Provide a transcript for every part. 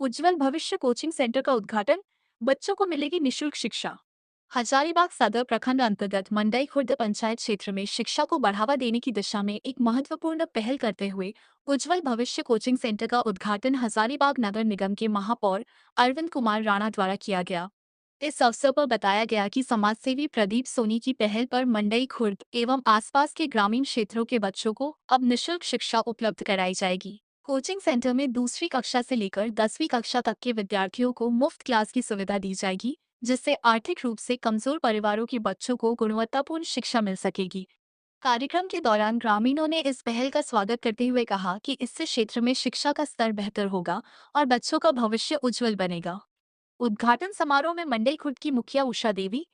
उज्जवल भविष्य coaching centre का उद्घाटन, बच्चों को मिलेगी निशुल्क शिक्षा। हजारीबाग सदर प्रखंड अंतर्गत मंडई खुर्द पंचायत क्षेत्र में शिक्षा को बढ़ावा देने की दिशा में एक महत्वपूर्ण पहल करते हुए उज्जवल भविष्य कोचिंग सेंटर का उद्घाटन हजारीबाग नगर निगम के महापौर अरविंद कुमार राणा द्वारा किया गया। इस अवसर पर बताया गया कि समाजसेवी प्रदीप सोनी की पहल पर मंडई खुर्द एवं आसपास के ग्रामीण क्षेत्रों के बच्चों को अब निशुल्क शिक्षा उपलब्ध कराई जाएगी। कोचिंग सेंटर में दूसरी कक्षा से लेकर 10वीं कक्षा तक के विद्यार्थियों को मुफ्त क्लास की सुविधा दी जाएगी, जिससे आर्थिक रूप से कमजोर परिवारों के बच्चों को गुणवत्तापूर्ण शिक्षा मिल सकेगी। कार्यक्रम के दौरान ग्रामीणों ने इस पहल का स्वागत करते हुए कहा कि इससे क्षेत्र में शिक्षा का स्तर बेहतर होगा और बच्चों का भविष्य उज्जवल बनेगा। उद्घाटन समारोह में मंडई खुर्द की मुखिया उषा देवी,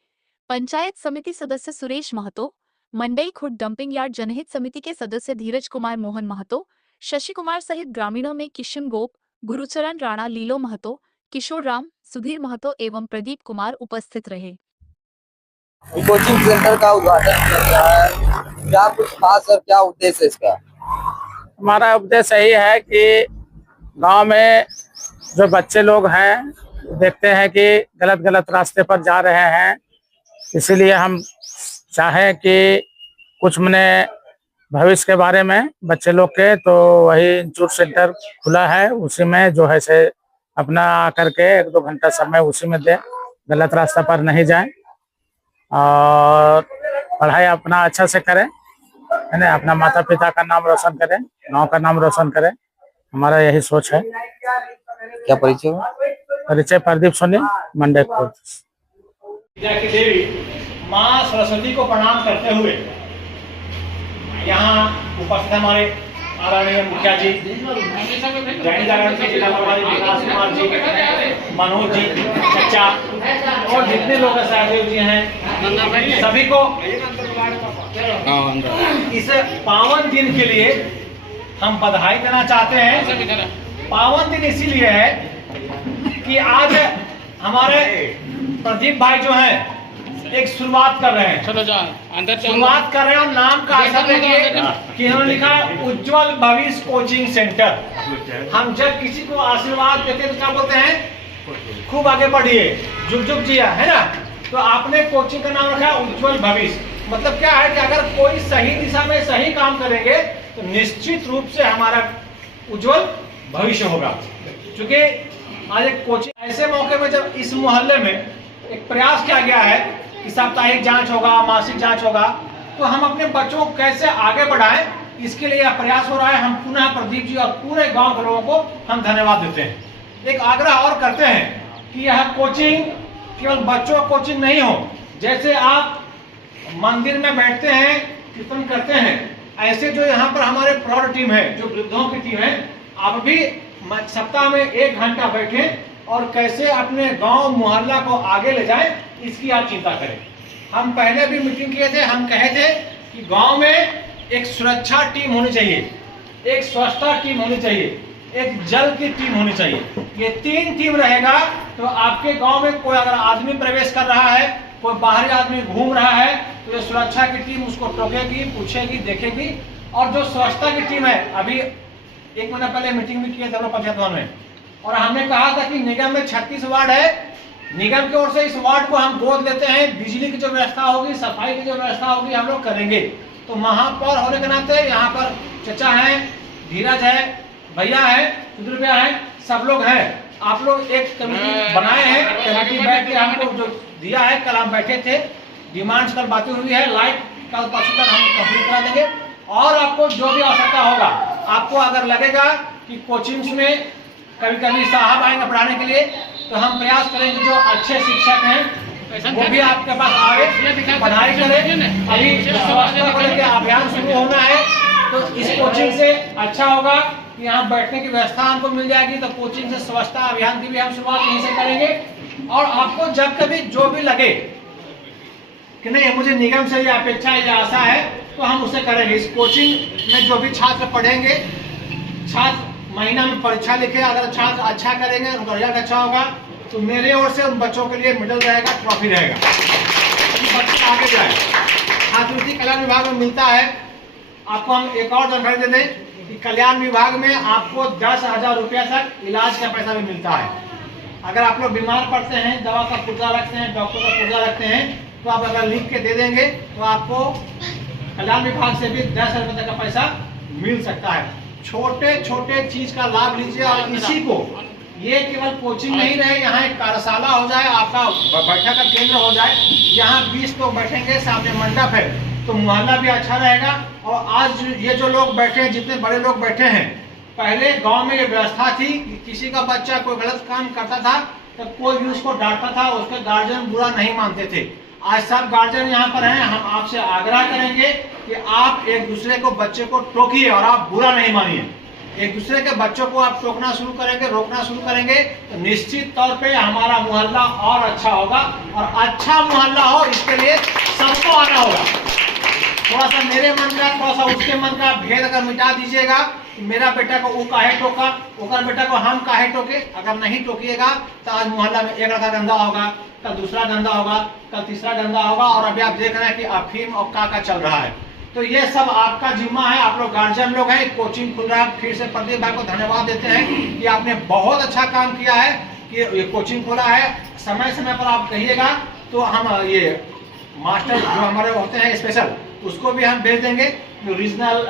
पंचायत समिति सदस्य सुरेश महतो, मंडई खुर्द डंपिंग यार्ड जनहित समिति के सदस्य धीरज कुमार मोहन महतो, शशि कुमार सहित ग्रामीणों में किशन गोप, गुरुचरण राणा, लीलो महतो, किशोर राम, सुधीर महतो एवं प्रदीप कुमार उपस्थित रहे। कोचिंग सेंटर का उद्घाटन किया गया है, क्या कुछ खास और क्या उद्देश्य है इसका? हमारा उद्देश्य यही है कि गांव में जो बच्चे लोग हैं देखते हैं कि गलत गलत रास्ते पर जा रहे हैं, इसीलिए हम चाहें कि कुछ मने भविष्य के बारे में बच्चे लोग के, तो वही इंस्टीट्यूट सेंटर खुला है, उसी में जो है से अपना आकर के 1-2 घंटा समय उसी में दे, गलत रास्ता पर नहीं जाएं और पढ़ाई अपना अच्छा से करें, है ना, अपना माता पिता का नाम रोशन करें, गांव का नाम रोशन करें। हमारा यही सोच है। क्या परिचय हुआ? परिचय प्रदीप सोनी, मंडई खुर्द। विद्या की देवी माँ सरस्वती को प्रणाम करते हुए यहाँ उपस्थित हमारे आदरणीय मुखिया जी, जैन जागरण के जिला प्रभारी विकास कुमार जी, मनोज जी, चचा और जितने लोग सहदेव जी हैं, सभी को इस पावन दिन के लिए हम बधाई देना चाहते हैं। पावन दिन इसीलिए है कि आज हमारे प्रदीप भाई जो हैं एक शुरुआत कर रहे हैं, शुरुआत कर रहे हैं और नाम का असर देखिए कि इन्होंने लिखा उज्जवल भविष्य कोचिंग सेंटर। हम जब किसी को आशीर्वाद देते हैं तो क्या बोलते हैं? खूब आगे बढ़िए, जुग जुग जिया, है ना। तो आपने कोचिंग का नाम रखा उज्जवल भविष्य। मतलब क्या है कि अगर कोई सही दिशा में सही काम करेंगे तो निश्चित रूप से हमारा उज्जवल भविष्य होगा। क्योंकि आज एक कोचिंग ऐसे मौके में जब इस मोहल्ले में एक प्रयास किया गया है कि साप्ताहिक जांच होगा, मासिक जांच होगा, तो हम अपने बच्चों को कैसे आगे बढ़ाएं, इसके लिए यह प्रयास हो रहा है। हम पुनः प्रदीप जी और पूरे गांव के लोगों को हम धन्यवाद देते हैं। एक आग्रह और करते हैं कि यह कोचिंग केवल बच्चों कोचिंग नहीं हो। जैसे आप मंदिर में बैठते हैं, कीर्तन करते हैं, ऐसे जो यहाँ पर हमारे प्रौढ़ टीम है, जो वृद्धों की टीम है, आप भी सप्ताह में 1 घंटा बैठें और कैसे अपने गांव मोहल्ला को आगे ले जाएं, इसकी आप चिंता करें। हम पहले भी मीटिंग किए थे, हम कहे थे कि गांव में एक सुरक्षा टीम होनी चाहिए, एक स्वच्छता टीम होनी चाहिए, एक जल की टीम होनी चाहिए। ये 3 टीम रहेगा तो आपके गांव में कोई अगर आदमी प्रवेश कर रहा है, कोई बाहरी आदमी घूम रहा है, तो ये सुरक्षा की टीम उसको टोकेगी, पूछेगी, देखेगी। और जो स्वच्छता की टीम है, अभी 1 महीना पहले मीटिंग भी किए थे पंचायत भवन में, और हमने कहा था कि निगम में 36 वार्ड है, निगम की ओर से इस वार्ड को हम गोद लेते हैं, बिजली की जो व्यवस्था होगी, सफाई की जो व्यवस्था होगी, हम लोग करेंगे। तो महापौर होने के नाते यहाँ पर चचा हैं, धीरज है, भैया है, सुधीर भैया है, सब लोग हैं। आप लोग एक कमेटी बनाए हैं, कमेटी बैठ के हमको जो दिया है, कल हम बैठे थे, डिमांड्स कल बातें हुई है, लाइट कल परसों तक हम कंप्लीट करा देंगे। और आपको जो भी आवश्यकता होगा, आपको अगर लगेगा कि कोचिंग्स में कभी कभी साहब आएंगे पढ़ाने के लिए, तो हम प्रयास करेंगे जो अच्छे शिक्षक हैं वो भी आपके पास आए, पढ़ाई करें। अभी स्वच्छता को लेकर अभियान शुरू होना है, तो इस कोचिंग से अच्छा होगा कि यहाँ बैठने की व्यवस्था हमको मिल जाएगी। तो कोचिंग से स्वच्छता अभियान की भी हम शुरुआत यहीं से करेंगे। और आपको जब कभी जो भी लगे कि नहीं मुझे निगम से ये अपेक्षा है, ये आशा है, तो हम उसे करेंगे। इस कोचिंग में जो भी छात्र पढ़ेंगे, छात्र महीना में परीक्षा लिखे, अगर छात्र अच्छा करेंगे, उनका रिजल्ट अच्छा होगा, तो मेरे ओर से उन बच्चों के लिए मेडल रहेगा, ट्रॉफी रहेगा, बच्चे आगे जाए। छात्रवृत्ति कला विभाग में मिलता है। आपको हम एक और जानकारी दे दें कि कल्याण विभाग में आपको 10,000 रुपया तक इलाज का पैसा भी मिलता है। अगर आप लोग बीमार पड़ते हैं, दवा का पुर्जा रखते हैं, डॉक्टर का पुर्जा रखते हैं, तो आप अगर लिख के दे देंगे तो आपको कल्याण विभाग से भी 10,000 रुपये तक का पैसा मिल सकता है। छोटे छोटे चीज का लाभ लीजिए। और इसी को ये केवल कोचिंग नहीं रहे, यहाँ एक कार्यशाला हो जाए, आपका बैठक का केंद्र हो जाए, यहाँ 20 लोग बैठेंगे, सामने मंडप है, तो मोहल्ला भी अच्छा रहेगा। और आज ये जो लोग बैठे हैं, जितने बड़े लोग बैठे हैं, पहले गांव में ये व्यवस्था थी कि किसी का बच्चा कोई गलत काम करता था तो कोई भी उसको डांटता था, उसके गार्जियन बुरा नहीं मानते थे। आज सब गार्जियन यहाँ पर हैं। हम आपसे आग्रह करेंगे कि आप एक दूसरे को, बच्चे को टोकिए और आप बुरा नहीं मानिए। एक दूसरे के बच्चों को आप टोकना शुरू करेंगे, रोकना शुरू करेंगे, तो निश्चित तौर पे हमारा मोहल्ला और अच्छा होगा। और अच्छा मोहल्ला हो, इसके लिए सबको आना होगा। थोड़ा सा मेरे मन का, थोड़ा सा उसके मन का भेद अगर मिटा दीजिएगा, मेरा बेटा को वो काहे टोका, ओकर बेटा को हम काहे टोके, अगर नहीं टोकिएगा तो आज मोहल्ला में एक लड़का गंदा होगा, कल दूसरा गंदा होगा, कल तीसरा गंदा होगा, और अभी आप देख रहे हैं कि अफीम और का चल रहा है। तो ये सब आपका जिम्मा है, आप लोग गार्जियन लोग हैं। कोचिंग खुल रहा है, फिर से प्रदीप भाई को धन्यवाद देते हैं कि आपने बहुत अच्छा काम किया है कि ये कोचिंग खोला है। समय समय पर आप कहिएगा तो हम ये मास्टर जो हमारे होते हैं स्पेशल, उसको भी हम भेज देंगे, जो रीजनल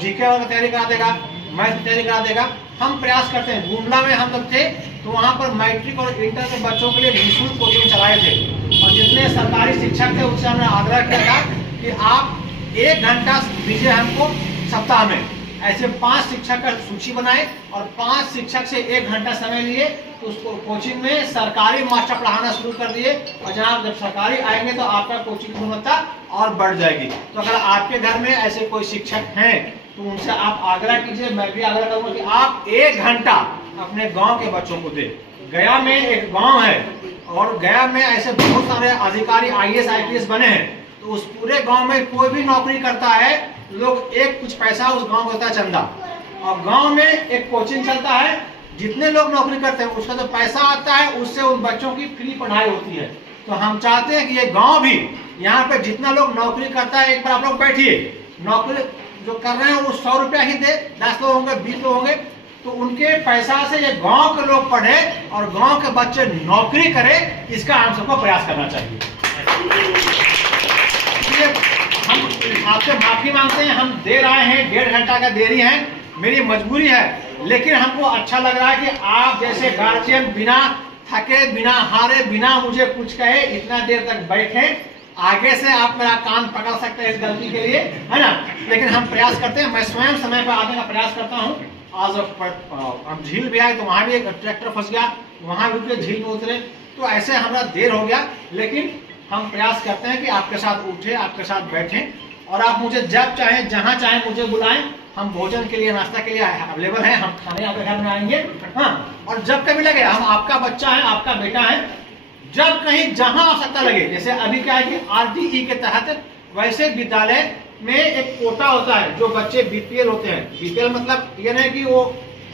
जीके वाला तैयारी करा देगा, मैथ की तैयारी करा देगा। हम प्रयास करते हैं। गुमला में हम लोग थे तो वहाँ पर मैट्रिक और इंटर के बच्चों के लिए निःशुल्क कोचिंग चलाए थे, और जितने सरकारी शिक्षक थे उससे हमने आग्रह किया था कि आप 1 घंटा दीजिए हमको सप्ताह में। ऐसे 5 शिक्षक का सूची बनाए और 5 शिक्षक से 1 घंटा समय लिए, तो उसको कोचिंग में सरकारी मास्टर पढ़ाना शुरू कर दिए। और जनाब जब सरकारी आएंगे तो आपका कोचिंग की गुणवत्ता और बढ़ जाएगी। तो अगर आपके घर में ऐसे कोई शिक्षक हैं तो उनसे आप आग्रह कीजिए, मैं भी आग्रह करूंगा कि आप 1 घंटा अपने गांव के बच्चों को दें। गया में एक गांव है और गया में ऐसे बहुत सारे अधिकारी IAS IPS बने हैं, तो उस पूरे गांव में कोई भी नौकरी करता है, लोग एक कुछ पैसा उस गांव को देता है चंदा, और गांव में एक कोचिंग चलता है, जितने लोग नौकरी करते हैं उसका जो पैसा आता है उससे उन बच्चों की फ्री पढ़ाई होती है। तो हम चाहते हैं कि ये गांव भी, यहाँ पे जितना लोग नौकरी करता है, एक बार आप लोग बैठिए, नौकरी जो कर रहे हैं वो 100 रुपया ही दे, 10 लोग होंगे, 20 लोग होंगे, तो उनके पैसा से ये गांव के लोग पढ़े और गांव के बच्चे नौकरी करें, इसका हम सबको प्रयास करना चाहिए। इसलिए हम आपसे माफी मांगते हैं, हम दे रहे हैं, 1.5 घंटा का देरी है, मेरी मजबूरी है, लेकिन हमको अच्छा लग रहा है कि आप जैसे गार्जियन बिना थके, बिना हारे, बिना मुझे कुछ कहे इतना देर तक बैठे। आगे से आप मेरा कान पकड़ सकते हैं इस गलती के लिए, है ना, लेकिन हम प्रयास करते हैं। मैं स्वयं समय पर आने का प्रयास करता हूँ। आज हम झील भी आए तो वहाँ भी एक ट्रैक्टर फंस गया, वहाँ भी रुके, झील में उतरे, तो ऐसे हमारा देर हो गया, लेकिन हम प्रयास करते हैं कि आपके साथ उठे, आपके साथ बैठें, और आप मुझे जब चाहें, जहाँ चाहें मुझे बुलाएं। हम भोजन के लिए, नाश्ता के लिए अवेलेबल हैं, हम खाने आपके घर में आएंगे। हाँ, और जब कभी लगे, हम आपका बच्चा है, आपका बेटा है, जब कहीं जहां आवश्यकता लगे, जैसे अभी क्या है कि RTE के तहत वैसे विद्यालय में एक कोटा होता है, जो बच्चे BPL होते हैं। BPL मतलब ये नहीं कि वो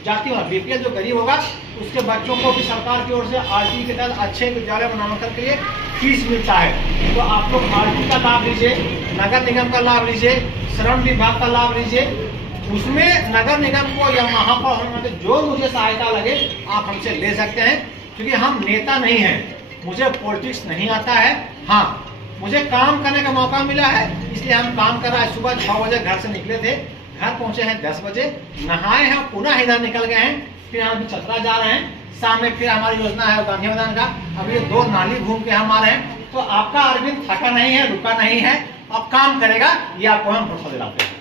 जाति वाला, BPL जो गरीब होगा उसके बच्चों को भी सरकार की ओर से RTE के तहत अच्छे विद्यालय में नामांकन के लिए फीस मिलता है। तो आप लोग RTE का लाभ लीजिए, नगर निगम का लाभ लीजिए, श्रम विभाग का लाभ लीजिए। उसमें नगर निगम को या वहाँ पर होने वाले जो मुझे सहायता लगे आप हमसे ले सकते हैं, क्योंकि हम नेता नहीं हैं, मुझे पॉलिटिक्स नहीं आता है। हाँ, मुझे काम करने का मौका मिला है, इसलिए हम काम कर रहे हैं। सुबह 6 बजे घर से निकले थे, घर पहुंचे हैं 10 बजे, नहाए हैं, पुनः इधर निकल गए हैं, फिर हम छतरा जा रहे हैं। शाम में फिर हमारी योजना है गांधी मैदान का, अभी 2 नाली घूम के हम आ रहे हैं। तो आपका अरविंद थका नहीं है, रुका नहीं है, अब काम करेगा, ये आपको हम भरोसा दिलाते हैं।